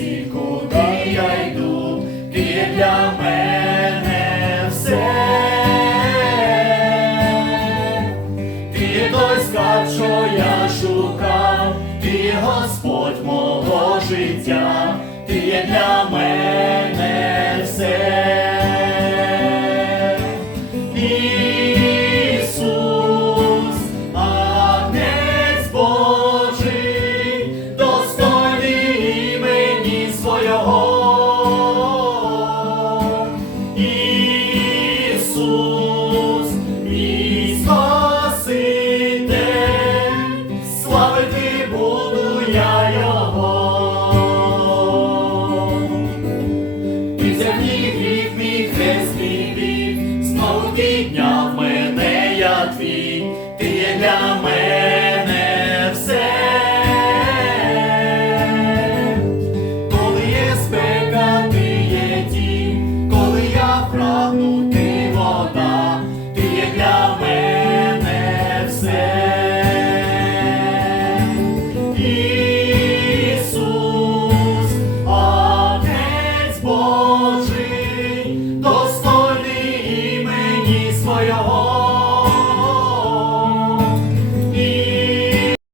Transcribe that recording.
місці, куди я йду, ти для мене все, ти той скарб, що я шукав, ти Господь мого життя, ти для мене. землі гріх мій хрест мій біль, знову підняв. your